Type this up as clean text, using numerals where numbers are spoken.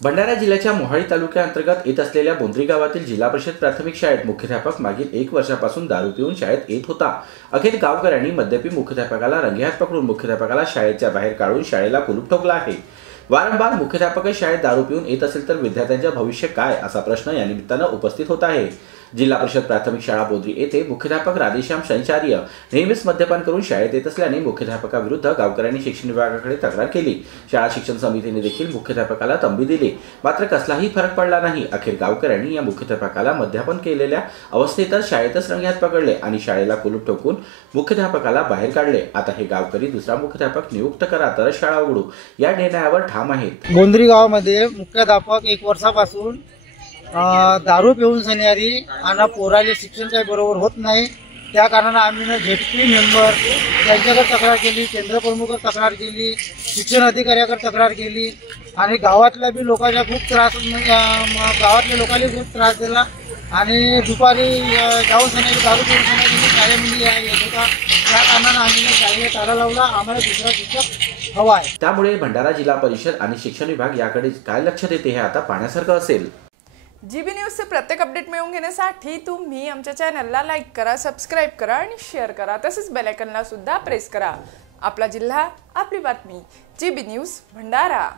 भंडारा जिल्ह्याच्या मोहाडी तालुक्याअंतर्गत येत असलेल्या बोंद्री गावातील जिल्हा परिषद प्राथमिक शाळेत मुख्याध्यापक मागील 1 वर्षापासून दारू पिऊन शाळेत येत होता। अखेर गावकऱ्यांनी मद्यपी मुख्याध्यापकाला रंगेहात पकडून मुख्याध्यापकाला शाळेच्या बाहेर काढून शाळेला कुलूप ठोकला आहे। वारंवार मुख्याध्यापक शाळेत दारू पिऊन येत असेल तर विद्यार्थ्यांचे भविष्य काय असा प्रश्न या निमित्तानं उपस्थित होत आहे। जिल्हा परिषद प्राथमिक शाळा बोंद्री येथे मुख्याध्यापक राधेश्याम शनिचार्य नेहमीच मद्यपान करून शाळेत येत असल्याने मुख्याध्यापकाविरुद्ध गावकऱ्यांनी शिक्षण विभागाकडे तक्रार केली। शाळा शिक्षण समितीने देखील मुख्याध्यापकाला तंबी दिली, मात्र कसलाही फरक पडला नाही। अखेर गावकऱ्यांनी या मुख्याध्यापकाला मद्यपान केलेल्या अवस्थेतच शाळेतच रंगेहात पकडले आणि शाळेला कुलूप ठोकून मुख्याध्यापकाला बाहेर काढले। आता हे गावकरी दुसरा मुख्याध्यापक नियुक्त करा तर शाळा उघडू या निर्णयावर ठाम आहेत। बोंद्री गावामध्ये मुख्याध्यापक 1 वर्षापासून दारू पिऊन सन्यारी आणि पोराले शिक्षण काही बरोबर होत नाही। त्या कारणाने आम्ही झेडपी मेंबर त्यांच्याकडे तक्रार केली, केंद्र प्रमुखावर तक्रार केली, शिक्षण अधिकाऱ्याकडे तक्रार केली आणि गावातल्या बी लोकांना खूप त्रास गावातल्या लोकांना खूप त्रास दिला आणि दुपारी जाऊन सन्यारी दारू पिऊन सन्यारी शाळेमध्ये येत होता। त्या कारणाने आम्ही शाळेला ताला लावला। आम्हाला दुसरा शिक्षक हवा आहे। त्यामुळे भंडारा जिल्हा परिषद आणि शिक्षण विभाग याकडे काय लक्ष देते हे आता पाहण्यासारखं असेल। जीबी न्यूजचे प्रत्येक अपडेट मिळवून घेण्यासाठी तुम्ही आमच्या चॅनलला लाईक करा, सबस्क्राईब करा आणि शेअर करा। तसेच बेल आयकॉनला सुद्धा प्रेस करा। आपला जिल्हा, आपली बातमी। GB news Bhandara.